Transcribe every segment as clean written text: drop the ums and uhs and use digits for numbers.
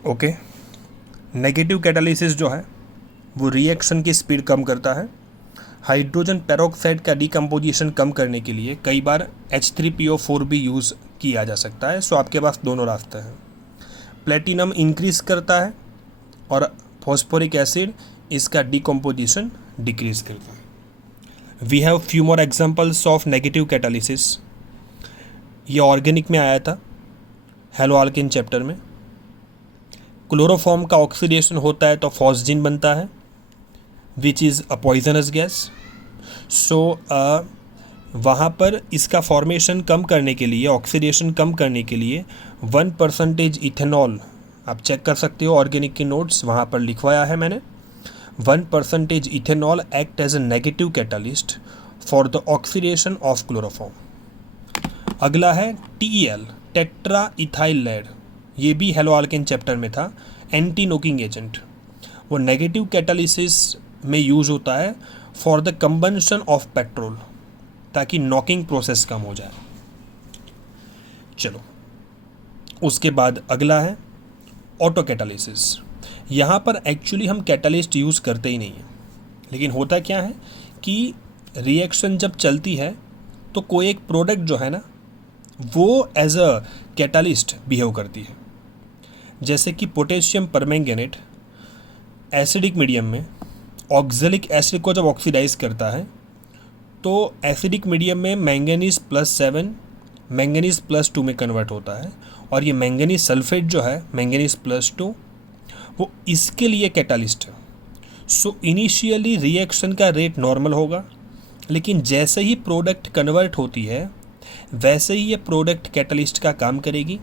Okay. Negative catalysis जो है वो रिएक्शन की स्पीड कम करता है। हाइड्रोजन पेरोक्साइड का डिकम्पोजिशन कम करने के लिए कई बार H3PO4 भी यूज़ किया जा सकता है। सो आपके पास दोनों रास्ते हैं। प्लेटिनम इंक्रीज करता है और फॉस्फोरिक एसिड इसका डिकम्पोजिशन डिक्रीज करता है। We have few more examples of negative catalysis. ये ऑर्गेनिक में आया था हेलोआल्केन चैप्टर में। क्लोरोफॉर्म का ऑक्सीडेशन होता है तो फॉस्जीन बनता है which is a poisonous gas. So वहाँ पर इसका फॉर्मेशन कम करने के लिए, ऑक्सीडेशन कम करने के लिए 1% इथेनॉल, आप चेक कर सकते हो ऑर्गेनिक के नोट्स, वहाँ पर लिखवाया है मैंने। 1% ethanol act as a negative catalyst for the oxidation of chloroform. अगला है TEL, टेट्रा इथाइल लेड। ये भी हेलोआल्केन चैप्टर में था, एंटी नोकिंग एजेंट। वो नेगेटिव कैटालिसिस में यूज़ होता है for the combustion of petrol, ताकि नॉकिंग प्रोसेस कम हो जाए। चलो, उसके बाद अगला है ऑटो कैटालिसिस। यहाँ पर एक्चुअली हम कैटालिस्ट यूज़ करते ही नहीं हैं, लेकिन होता क्या है कि रिएक्शन जब चलती है तो कोई एक प्रोडक्ट जो है ना वो एज अ कैटालिस्ट बिहेव करती है। जैसे कि पोटेशियम परमैंगनेट एसिडिक मीडियम में ऑक्जेलिक एसिड को जब ऑक्सीडाइज करता है तो एसिडिक मीडियम में मैंगनीज +7 मैंगनीज +2 में कन्वर्ट होता है, और ये मैंगनीज सल्फेट जो है मैंगनीज +2 वो इसके लिए कैटालिस्ट है। सो इनिशियली रिएक्शन का रेट नॉर्मल होगा, लेकिन जैसे ही प्रोडक्ट कन्वर्ट होती है वैसे ही ये प्रोडक्ट कैटालिस्ट का काम करेगी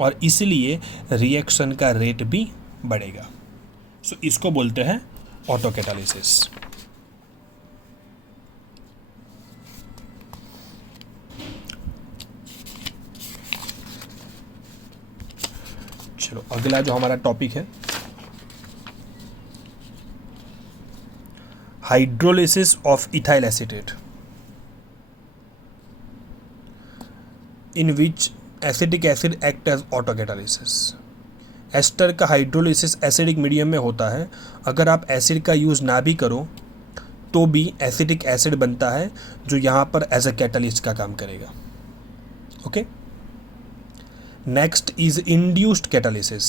और इसलिए रिएक्शन का रेट भी बढ़ेगा। सो इसको बोलते हैं ऑटो कैटालिसिस। चलो, अगला जो हमारा टॉपिक है hydrolysis of ethyl acetate, in which acetic acid act as auto catalysis. Ester का हाइड्रोलिसिस एसिडिक मीडियम में होता है। अगर आप एसिड का यूज़ ना भी करो तो भी एसिटिक एसिड बनता है जो यहाँ पर एज अ कैटालिस्ट का काम करेगा। Okay. Next is induced catalysis.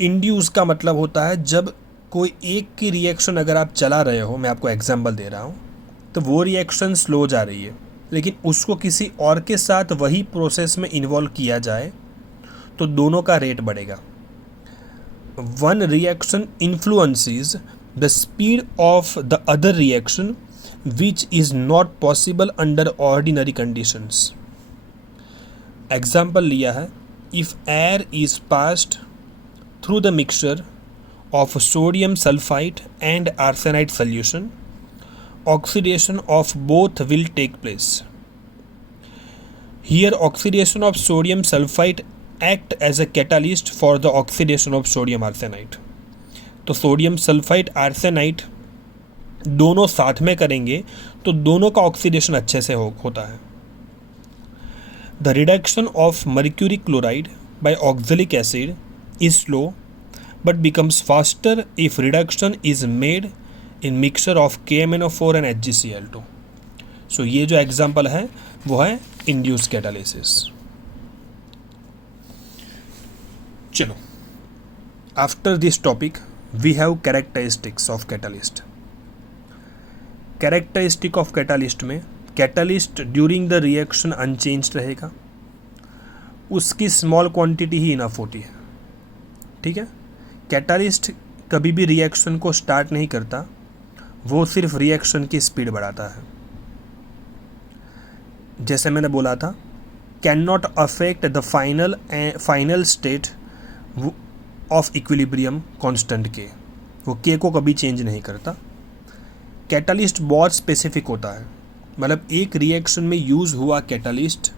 Induce का मतलब होता है जब कोई एक की रिएक्शन अगर आप चला रहे हो, मैं आपको एग्जांपल दे रहा हूँ, तो वो रिएक्शन स्लो जा रही है लेकिन उसको किसी और के साथ वही प्रोसेस में इन्वॉल्व किया जाए तो दोनों का रेट बढ़ेगा। One reaction influences the speed of the other reaction which is not possible under ordinary conditions. Example लिया है, if air is passed through the mixture of sodium sulfite and arsenide solution, oxidation of both will take place. Here oxidation of sodium sulfite act as a catalyst for the oxidation of sodium arsenide. तो sodium sulphite arsenite दोनों साथ में करेंगे तो दोनों का oxidation अच्छे से होता है। The reduction of mercury chloride by oxalic acid is slow but becomes faster if reduction is made in mixture of KMnO4 and HgCl2. सो ये जो एग्जाम्पल है वो है इंड्यूस कैटालिसिस। चलो, after this topic we have characteristics of catalyst. Characteristic of catalyst में catalyst during the reaction unchanged रहेगा, उसकी small quantity ही enough होती है। ठीक है। कैटालिस्ट कभी भी रिएक्शन को स्टार्ट नहीं करता, वो सिर्फ रिएक्शन की स्पीड बढ़ाता है। जैसे मैंने बोला था, can not affect the final state of equilibrium constant के, वो के को कभी चेंज नहीं करता। कैटालिस्ट बहुत स्पेसिफिक होता है, मतलब एक रिएक्शन में यूज़ हुआ कैटालिस्ट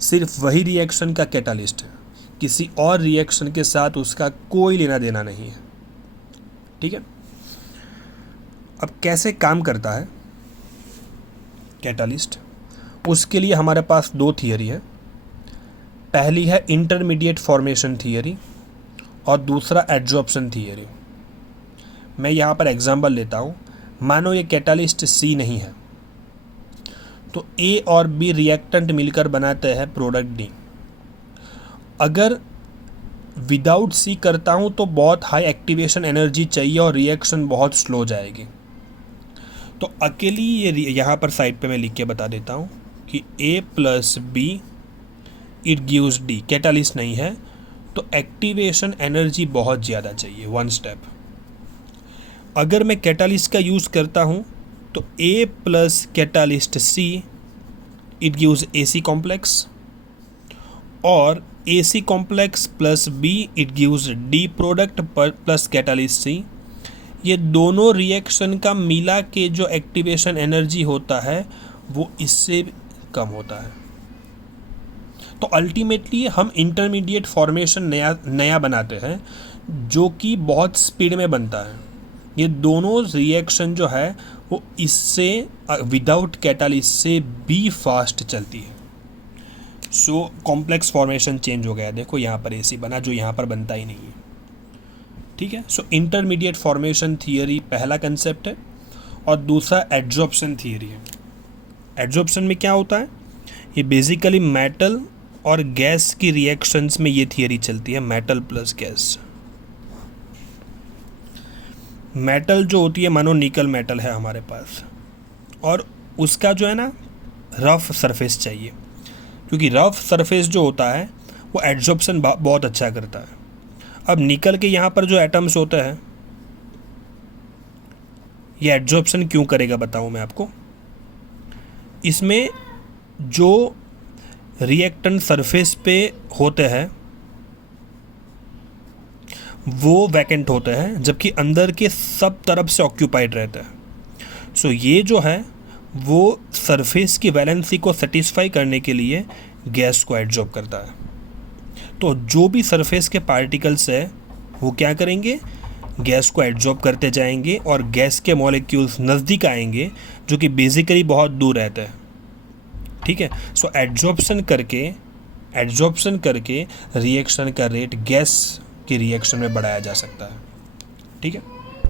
सिर्फ वही रिएक्शन का कैटालिस्ट है, किसी और रिएक्शन के साथ उसका कोई लेना देना नहीं है। ठीक है। अब कैसे काम करता है कैटालिस्ट, उसके लिए हमारे पास दो थियरी है। पहली है इंटरमीडिएट फॉर्मेशन थियरी और दूसरा एड्जॉर्प्शन थियरी। मैं यहाँ पर एग्जांपल लेता हूँ। मानो ये कैटालिस्ट C नहीं है, तो A और B रिएक्टेंट मिलकर बनाते हैं प्रोडक्ट D। अगर विदाउट C करता हूँ तो बहुत हाई एक्टिवेशन एनर्जी चाहिए और रिएक्शन बहुत स्लो जाएगी। तो अकेली ये यहाँ पर साइड पे मैं लिख के बता देता हूँ कि A plus B it gives D, catalyst नहीं है तो एक्टिवेशन एनर्जी बहुत ज़्यादा चाहिए, 1 स्टेप। अगर मैं कैटालिस्ट का यूज़ करता हूँ तो A plus catalyst C it gives AC complex, और AC complex plus B it gives D product plus catalyst C। ये दोनों रिएक्शन का मिला के जो एक्टिवेशन एनर्जी होता है वो इससे कम होता है। तो अल्टीमेटली हम इंटरमीडिएट फॉर्मेशन नया बनाते हैं जो कि बहुत स्पीड में बनता है। ये दोनों रिएक्शन जो है वो इससे विदाउट कैटालिस्ट से भी फास्ट चलती है। सो कॉम्प्लेक्स फॉर्मेशन चेंज हो गया, देखो यहाँ पर AC बना जो यहाँ पर बनता ही नहीं है। ठीक है, सो इंटरमीडिएट फॉर्मेशन थियरी पहला कंसेप्ट है, और दूसरा एड्जॉर्प्शन थियरी है। एड्जॉर्प्शन में क्या होता है, ये बेसिकली मेटल और गैस की रिएक्शंस में ये थियरी चलती है, मेटल प्लस गैस। मेटल जो होती है, मानो निकल मेटल है हमारे पास, और उसका जो है ना रफ सरफेस चाहिए, क्योंकि रफ सरफेस जो होता है वो एड्जॉर्प्शन बहुत अच्छा करता है। अब निकल के यहाँ पर जो एटम्स होते हैं, ये एड्जॉर्प्शन क्यों करेगा बताऊँ मैं आपको। इसमें जो रिएक्टेंट सरफेस पे होते हैं वो वैकेंट होते हैं, जबकि अंदर के सब तरफ से ऑक्यूपाइड रहते हैं। सो ये जो है वो सरफेस की वैलेंसी को सेटिस्फाई करने के लिए गैस को एड्जॉर्ब करता है। तो जो भी सरफेस के पार्टिकल्स है वो क्या करेंगे, गैस को एड्जॉर्ब करते जाएंगे और गैस के मॉलिक्यूल्स नज़दीक आएंगे जो कि बेसिकली बहुत दूर रहते हैं। ठीक है, सो एड्जॉर्प्शन करके रिएक्शन का रेट गैस के रिएक्शन में बढ़ाया जा सकता है। ठीक है।